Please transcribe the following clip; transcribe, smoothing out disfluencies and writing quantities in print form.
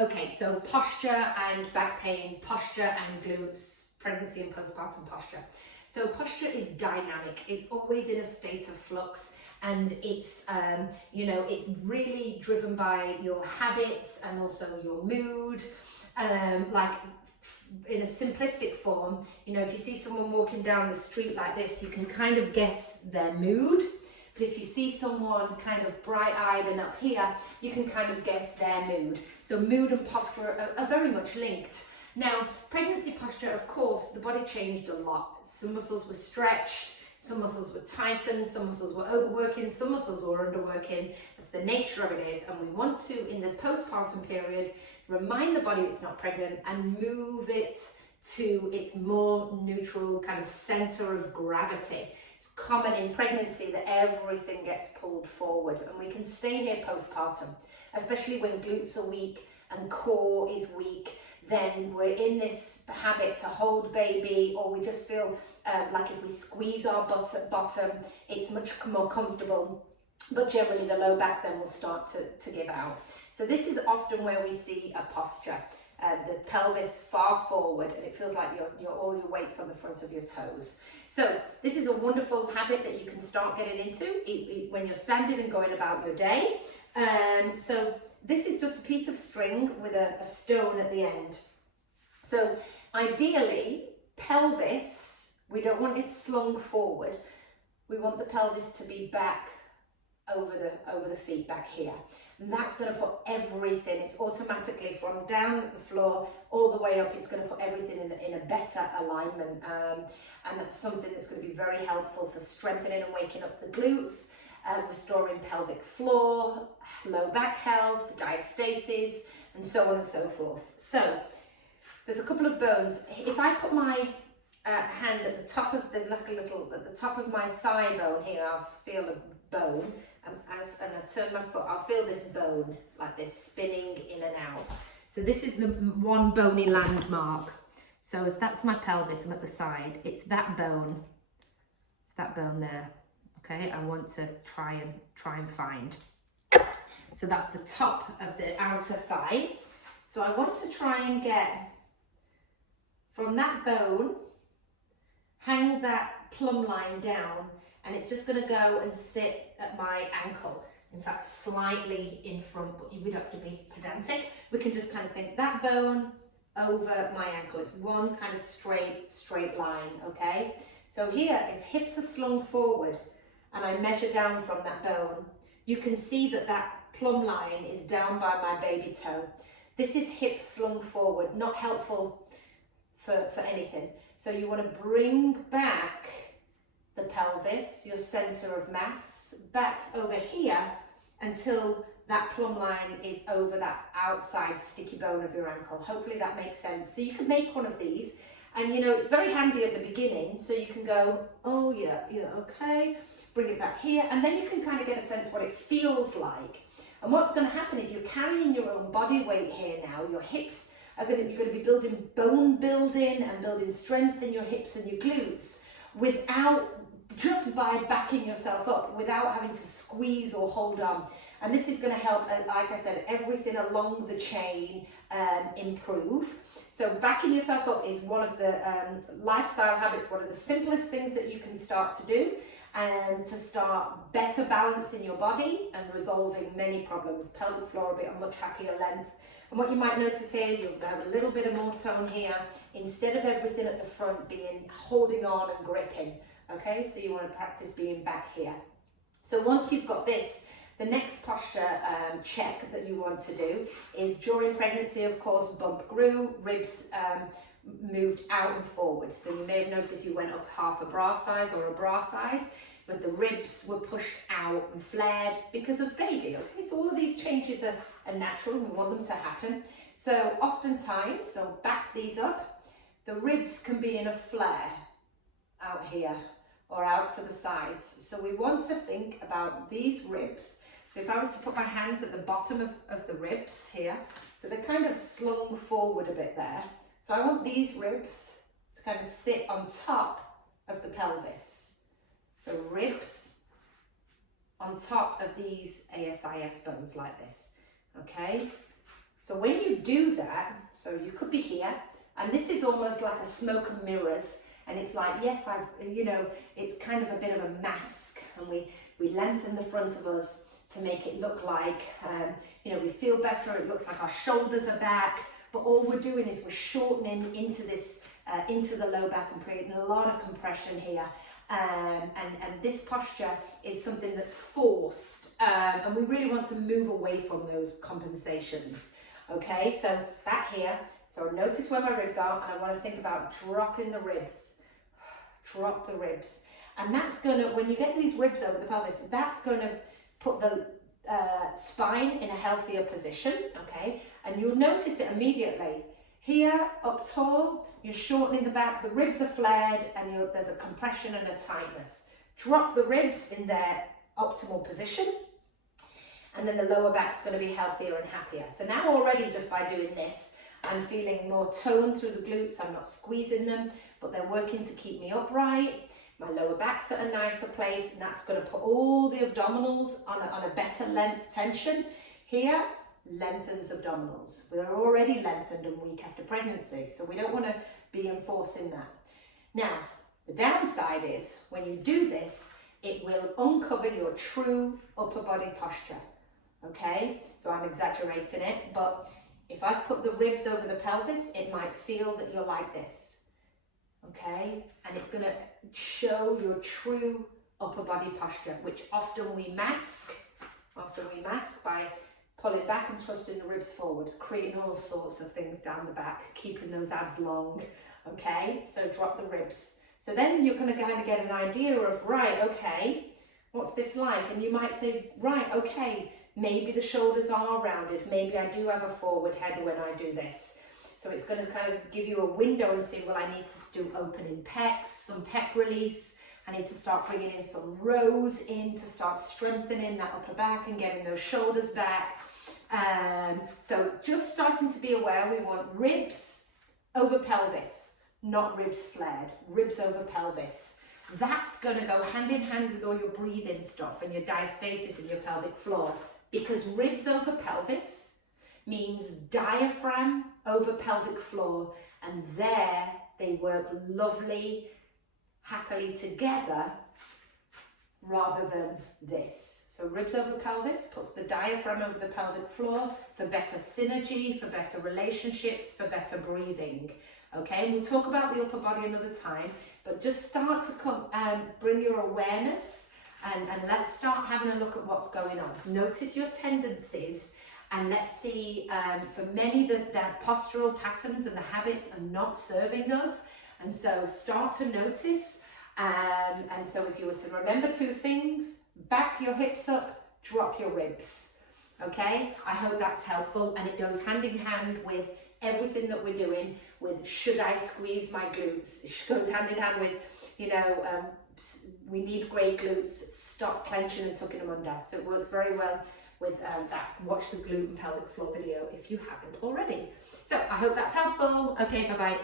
Okay, so posture and back pain, posture and glutes, pregnancy and postpartum posture. So posture is dynamic. It's always in a state of flux, and it's it's really driven by your habits and also your mood. Like in a simplistic form, if you see someone walking down the street like this, you can kind of guess their mood. But if you see someone kind of bright-eyed and up here, you can kind of guess their mood. So mood and posture are very much linked. Now, pregnancy posture, of course, the body changed a lot. Some muscles were stretched, some muscles were tightened, some muscles were overworking, some muscles were underworking. That's the nature of it is. And we want to, in the postpartum period, remind the body it's not pregnant and move it to its more neutral kind of center of gravity. It's common in pregnancy that everything gets pulled forward, and we can stay here postpartum, especially when glutes are weak and core is weak. Then we're in this habit to hold baby, or we just feel like if we squeeze our bottom, it's much more comfortable, but generally the low back then will start to give out. So this is often where we see a posture, the pelvis far forward, and it feels like all your weight's on the front of your toes. So this is a wonderful habit that you can start getting into when you're standing and going about your day. So this is just a piece of string with a stone at the end. So ideally, pelvis, we don't want it slung forward. We want the pelvis to be back over the feet back here. And that's going to put everything, it's automatically from down at the floor all the way up, it's going to put everything in a better alignment. And that's something that's going to be very helpful for strengthening and waking up the glutes, restoring pelvic floor, low back health, diastasis, and so on and so forth. So there's a couple of bones. If I put my hand at the top of, there's like a little, at the top of my thigh bone here, I'll feel a bone. And I turn my foot, I'll feel this bone like this spinning in and out. So this is the one bony landmark. So if that's my pelvis, I'm at the side, it's that bone. It's that bone there. Okay, I want to try and find. So that's the top of the outer thigh. So I want to try and get from that bone, hang that plumb line down, and it's just going to go and sit at my ankle. In fact, slightly in front, but we don't have to be pedantic. We can just kind of think that bone over my ankle. It's one kind of straight line, okay? So here, if hips are slung forward and I measure down from that bone, you can see that that plumb line is down by my baby toe. This is hips slung forward, not helpful for anything. So you want to bring back the pelvis, your center of mass, back over here until that plumb line is over that outside sticky bone of your ankle. Hopefully that makes sense. So you can make one of these, and it's very handy at the beginning, so you can go, oh yeah, okay, bring it back here, and then you can kind of get a sense what it feels like. And what's going to happen is you're carrying your own body weight here now. Your hips are you're going to be building bone building and building strength in your hips and your glutes just by backing yourself up without having to squeeze or hold on. And this is going to help, like I said, everything along the chain improve. So backing yourself up is one of the lifestyle habits, one of the simplest things that you can start to do, and to start better balancing your body and resolving many problems. Pelvic floor will be a much happier length. And what you might notice here, you'll have a little bit of more tone here, instead of everything at the front being holding on and gripping. Okay, so you want to practice being back here. So once you've got this, the next posture check that you want to do is during pregnancy, of course, bump grew, ribs moved out and forward. So you may have noticed you went up half a bra size or a bra size, but the ribs were pushed out and flared because of baby. Okay, so all of these changes are natural and we want them to happen. So oftentimes, so back these up, the ribs can be in a flare out here or out to the sides. So we want to think about these ribs. So if I was to put my hands at the bottom of the ribs here, so they're kind of slung forward a bit there. So I want these ribs to kind of sit on top of the pelvis. So ribs on top of these ASIS bones like this, okay? So when you do that, so you could be here, and this is almost like a smoke and mirrors, and it's like, yes, it's kind of a bit of a mask, and we lengthen the front of us to make it look like, we feel better, it looks like our shoulders are back, but all we're doing is we're shortening into this, into the low back and creating a lot of compression here. And this posture is something that's forced, and we really want to move away from those compensations. Okay, so back here, so notice where my ribs are, and I want to think about dropping the ribs. Drop the ribs. And that's going to, when you get these ribs over the pelvis, that's going to put the spine in a healthier position, okay? And you'll notice it immediately. Here, up tall, you're shortening the back, the ribs are flared, and there's a compression and a tightness. Drop the ribs in their optimal position, and then the lower back's going to be healthier and happier. So now already, just by doing this, I'm feeling more tone through the glutes. I'm not squeezing them, but they're working to keep me upright. My lower back's at a nicer place, and that's going to put all the abdominals on a better length tension. Here, lengthens abdominals. They're already lengthened and weak after pregnancy, so we don't want to be enforcing that. Now, the downside is, when you do this, it will uncover your true upper body posture, okay? So I'm exaggerating it, but if I've put the ribs over the pelvis, it might feel that you're like this. Okay, and it's going to show your true upper body posture, which often we mask by pulling back and thrusting the ribs forward, creating all sorts of things down the back, keeping those abs long. Okay, so drop the ribs. So then you're going to kind of get an idea of, right, okay, what's this like? And you might say, right, okay, maybe the shoulders are rounded, maybe I do have a forward head when I do this. So it's going to kind of give you a window and say, well, I need to do opening pecs, some pec release. I need to start bringing in some rows in to start strengthening that upper back and getting those shoulders back. So just starting to be aware, we want ribs over pelvis, not ribs flared, ribs over pelvis. That's going to go hand in hand with all your breathing stuff and your diastasis in your pelvic floor, because ribs over pelvis means diaphragm over pelvic floor, and there they work lovely, happily together rather than this. So ribs over pelvis puts the diaphragm over the pelvic floor for better synergy, for better relationships, for better breathing. Okay, and we'll talk about the upper body another time, but just start to come and bring your awareness and let's start having a look at what's going on. Notice your tendencies. And let's see, for many, the postural patterns and the habits are not serving us. And so start to notice. And so if you were to remember two things, back your hips up, drop your ribs. Okay, I hope that's helpful. And it goes hand in hand with everything that we're doing with, should I squeeze my glutes? It goes hand in hand with, we need great glutes, stop clenching and tucking them under. So it works very well with that. Watch the glute and pelvic floor video if you haven't already. So I hope that's helpful. Okay, bye-bye.